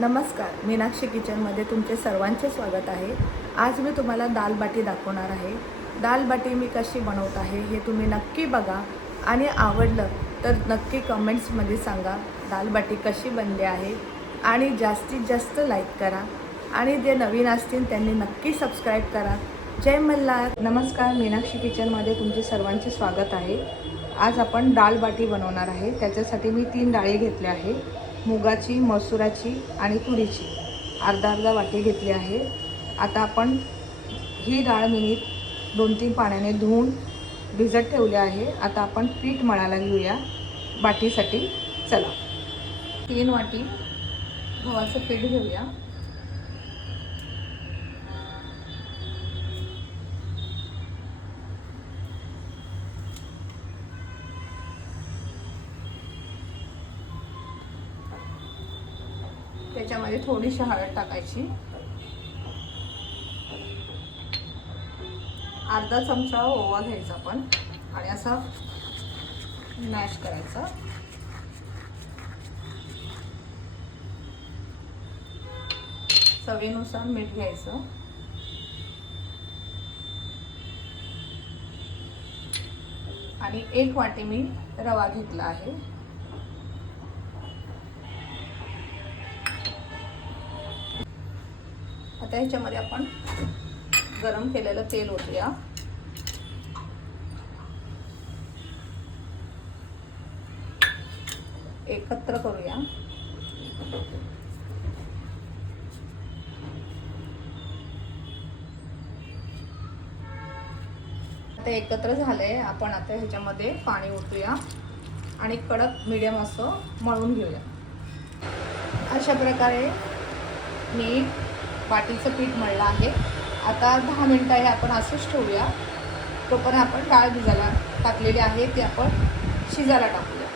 नमस्कार, मीनाक्षी किचनमध्ये तुमचे सर्वांचे स्वागत आहे। आज मी तुम्हाला दाल बाटी दाखवणार आहे। दाल बाटी मी कशी बनवत आहे हे तुम्ही नक्की बघा आणि आवडलं तर नक्की कमेंट्समध्ये सांगा दाल बाटी कशी बनली आहे आणि जास्तीत जास्त लाईक करा आणि जे नवीन असतील त्यांनी नक्की सबस्क्राईब करा। जय मल्हार। नमस्कार, मीनाक्षी किचनमध्ये तुमचे सर्वांचे स्वागत आहे। आज आपण दाल बाटी बनवणार आहे। त्याच्यासाठी मी 3 डाळी घेतल्या आहे, मुगाची, मसुराची आणि तुरीची। अर्धा वाटी घेतली आहे। आता आपण ही डाळ मी 2-3 पाण्याने धुवून भिजत ठेवली आहे। आता आपण पीठ मळायला घेऊया बाटीसाठी। चला, 3 वाटी गव्हाचं पीठ घेऊया। त्याच्यामध्ये थोडीशी हळद टाकायची, अर्धा चमचा ओवा घ्यायचा आपण आणि असा मॅश करायचा। चवीनुसार मीठ घ्यायचं आणि 1 वाटी मी रवा घेतला आहे। आता ह्याच्यामध्ये आपण गरम केलेलं तेल ओतूया। एकत्र करूया। आता एकत्र झाले, आपण आता ह्याच्यामध्ये पाणी ओतूया आणि कडक मीडियम असं मळून घेऊया। अशा प्रकारे मी बाटीचं पीठ मळलं आहे। आता 10 मिनिटं हे आपण असंच ठेवूया। तोपर्यंत आपण डाळ भिजायला टाकलेली आहे ती आपण शिजायला टाकूया।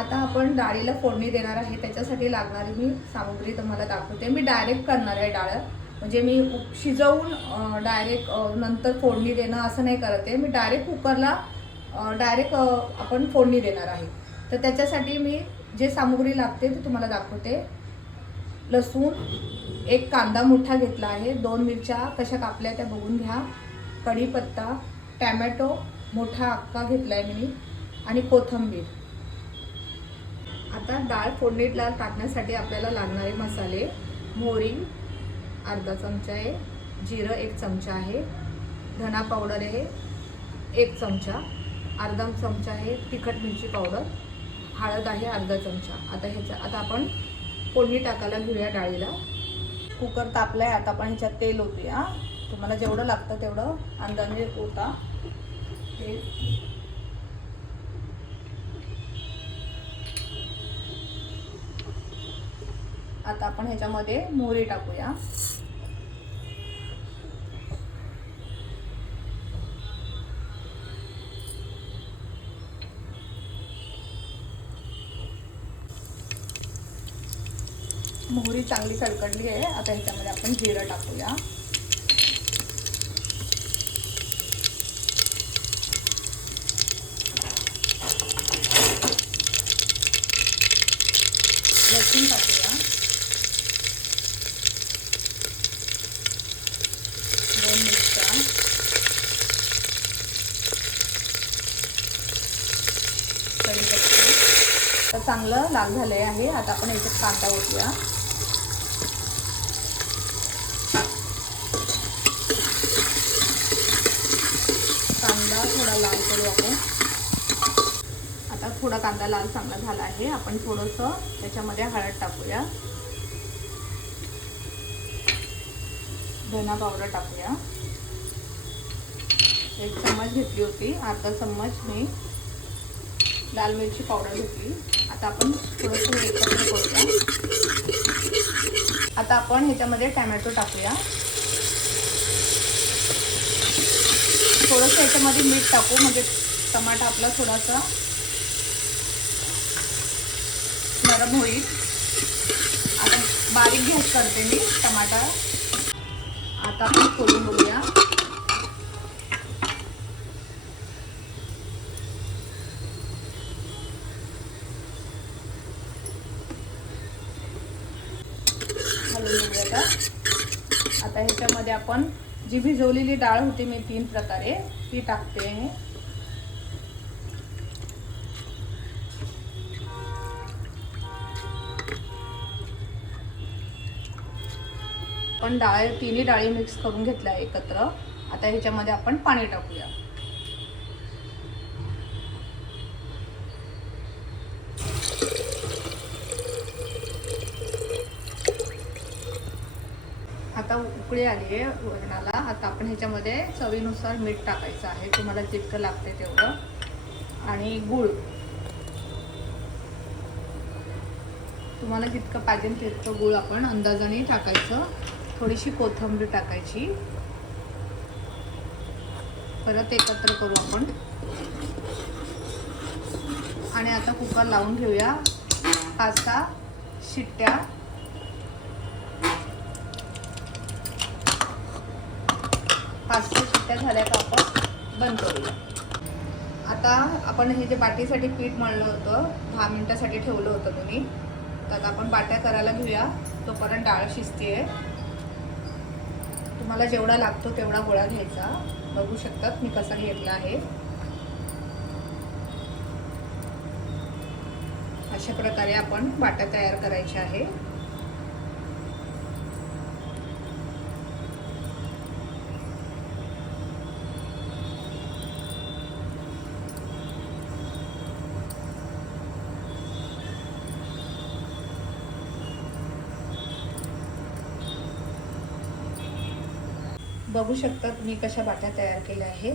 आता आपण डाळीला फोडणी देणार आहे, त्याच्यासाठी लागणारी मी सामग्री तुम्हाला दाखवते। मी डायरेक्ट करणार आहे डाळ, म्हणजे मी शिजवून डायरेक्ट नंतर फोडणी देणं असं नाही करत आहे। मी डायरेक्ट कुकरला डायरेक्ट आपण फोडणी देणार आहे। तर त्याच्यासाठी मी जे सामग्री लागते ते तुम्हाला दाखवते। लसूण, 1 कांदा मोठा घेतला आहे, 2 मिरच्या कशा कापल्या त्या बघून घ्या, कढीपत्ता, टॅमॅटो मोठा अख्खा घेतलाय मी आणि कोथिंबीर। आता डाळ फोडणीला टाकण्यासाठी आपल्याला लागणारे मसाले: मोहरी अर्धा चमचा आहे, जिरं 1 चमचा आहे, धना पावडर आहे 1 चमचा, अर्धा चमचा आहे तिखट मिरची पावडर, हळद आहे अर्धा चमचा। आता आपण फोडणी टाकायला घेऊया डाळीला। कुकर तापलाय, आता आपण ह्याच्यात तेल ओतूया। तुम्हाला जेवढं लागतं तेवढं अंदाजे ओता। आता आपण ह्याच्यामध्ये मोहरी टाकूया। मोहरी चांगली कडकडली आहे। आता ह्याच्यामध्ये आपण जिरं टाकूया। लसूण टाकूया, 2 मिरच्या, कढीपत्ता। तर चांगलं लाल झाले आहे। आता आपण याच्यात कांदा ओतूया। कांदा थोडा लाल करू आपण। आता थोडा कांदा लाल चांगला झाला आहे, आपण थोडंसं त्याच्यामध्ये हळद टाकूया, धना पावडर टाकूया, 1 चम्मच घेतली होती, अर्धा चम्मच मी लाल मिरची पावडर घेतली। आता आपण थोडंसं एकत्र करूया। आता आपण ह्याच्यामध्ये टॅमॅटो टाकूया, थोडंसं ह्याच्यामध्ये मीठ टाकू म्हणजे टमाटा आपला थोडासा नरम होईल। आता बारीक गॅस करते मी टमाटा। आता आपण खोलून बघूया। करून घेऊया. आता ह्याच्यामध्ये आपण जी भिजवलेली डाळ होती मी 3 प्रकारे ती टाकते. पण तिन्ही डाळी मिक्स करून घेतल्या एकत्र. आता ह्याच्यामध्ये आपण पाणी टाकूया. आता उकळी आली आहे वरणाला. आता आपण ह्याच्यामध्ये चवीनुसार मीठ टाकायचं आहे, तुम्हाला जितकं लागते तेवढं, आणि गूळ तुम्हाला जितकं पाहिजे तितकं गूळ आपण अंदाजाने टाकायचं. थोडीशी कोथिंबीर टाकायची. परत एकत्र करू आपण आणि आता कुकर लावून घेऊया. 5-6 शिट्ट्या. 5-6 शिट्ट्या झाल्या का आपण बंद करूया. आता आपण हे जे बाटीसाठी पीठ मळलं होतं 10 मिनिटासाठी ठेवलं होतं तुम्ही, तर आता आपण बाट्या करायला घेऊया. तोपर्यंत डाळ शिजते. तुम्हाला जेवढा लागतो तेवढा गोळा घ्यायचा. बघू शकतात मी कसा घेतला आहे. अशा प्रकारे आपण बाट्या तयार करायच्या आहे. बघू शकतात मी कशा बाट्या तयार केल्या आहे.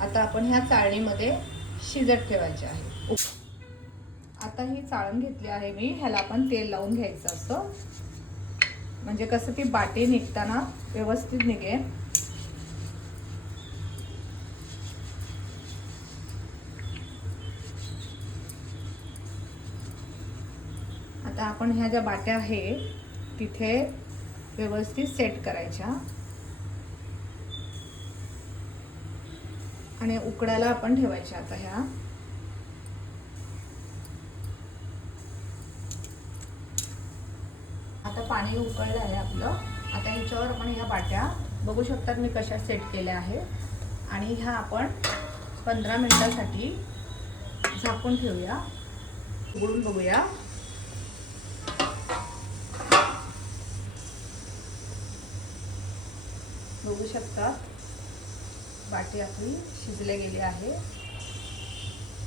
आता आपण ह्या चाळणीमध्ये शिजत ठेवायचे आहे. आता ही चाळण घेतली आहे मी. ह्याला आपण तेल लावून घ्यायचं असतं, म्हणजे कसं ती बाटी निघताना व्यवस्थित निघेल. आता आपण ह्या ज्या बाट्या आहे तिथे व्यवस्थित सेट करायच्या आणि उकडायला आपण ठेवायच्या. आता ह्या आता पाणी उकळलं आहे आपलं. आता ह्याच्यावर आपण ह्या बाट्या बघू शकतात मी कशा सेट केल्या आहे. आणि ह्या आपण 15 मिनिटांसाठी झाकून ठेवूया. उघडून बघूया. बघू शकता बाटी आपली शिजले गेली आहे.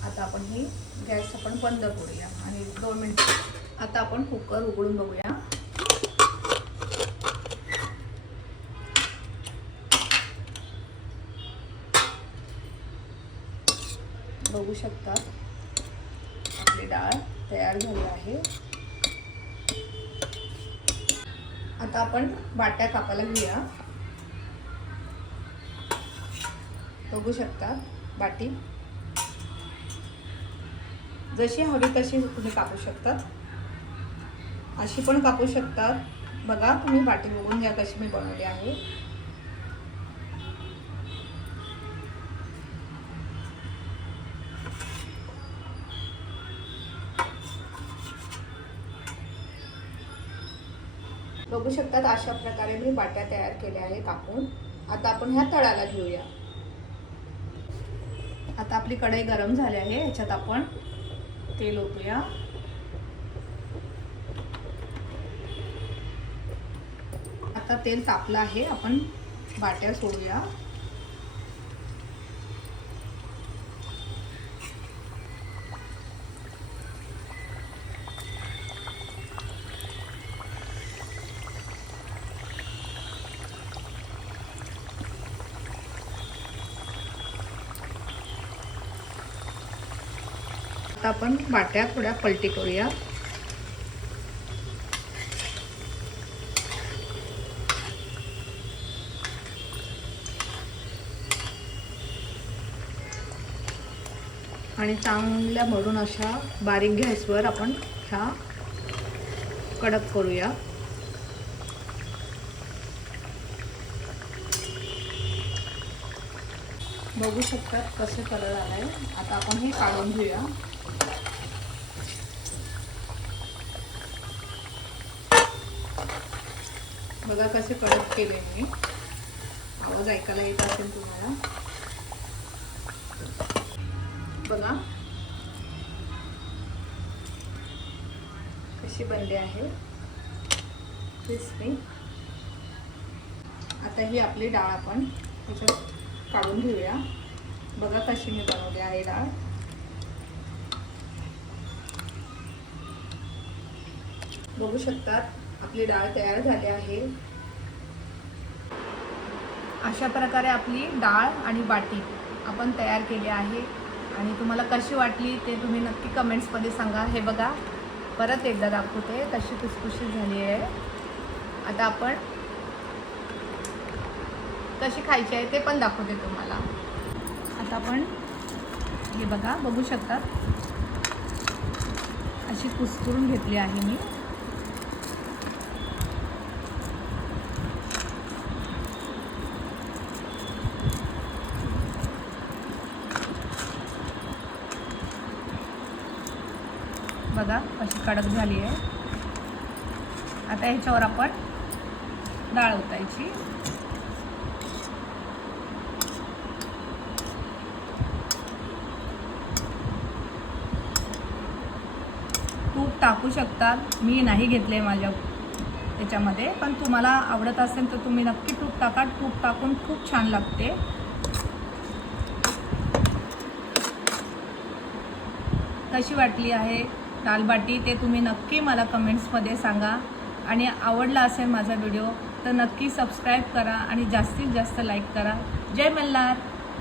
आता आपण ही गॅस आपण बंद करूया आणि 2 मिनिट आता आपण कुकर उघडून बघूया. बघू शकता आपली डाळ तयार झाली आहे. आता आपण बाट्या कापायला घेऊया. बघू शकता बाटी जशी हवी तशी तुम्ही कापू शकतात. अशी पण कापू शकतात. बघा तुम्ही बाटी बघून घ्या कशी मी बनवली आहे. बघू शकतात अशा प्रकारे मी बाट्या तयार केल्या आहे कापून. आता आपण ह्या तळाला घेऊया. आता आपली कढई गरम झाली आहे. ह्याच्यात आपण तेल ओतूया. आता तेल तापलं आहे. आपण बाट्या सोडूया. आता आपण बाट्या थोड्या पलटी करूया. आणि चांगल्या भरून अशा बारीक गॅसवर आपण ह्या कडक करूया. बघू शकतात कसे कलर आलाय. आता आपण हे काढून घेऊया. बघा कसे कडक केले मी. आवाज ऐकायला येत असेल तुम्हाला. बघा कशी बनली आहे क्रिस्पी. आता ही आपली डाळ आपण त्याच्यात काढून घेऊया. बघा कशी मी बनवली आहे डाळ. बघू शकतात आपली डाळ तयार झाली आहे. अशा प्रकारे आपली डाळ आणि बाटी आपण तयार केली आहे. आणि तुम्हाला कशी वाटली ते तुम्ही नक्की कमेंट्समध्ये सांगा. हे बघा परत एकदा दाखवते कशी खुसखुशीत झाली आहे. आता आपण कशी खायची आहे ते पण दाखवते तुम्हाला. आता आपण हे बघा बघू शकतात अशी कुस्करून घेतली आहे मी. बघा अशी कडक झाली आहे. आता ह्याच्यावर आपण डाळ ओतायची. तूप टाकू शकतात. मी नाही घेतले माझ्या त्याच्यामध्ये, पण तुम्हाला आवडत असेल तर तुम्ही नक्की तूप टाका. तूप टाकून खूप छान लागते. कशी वाटली आहे दाल बाटी ते तुम्ही नक्की मला कमेंट्समध्ये सांगा. आणि आवडला असेल माझा व्हिडिओ तर नक्की सबस्क्राईब करा आणि जास्तीत जास्त लाईक करा. जय मल्हार.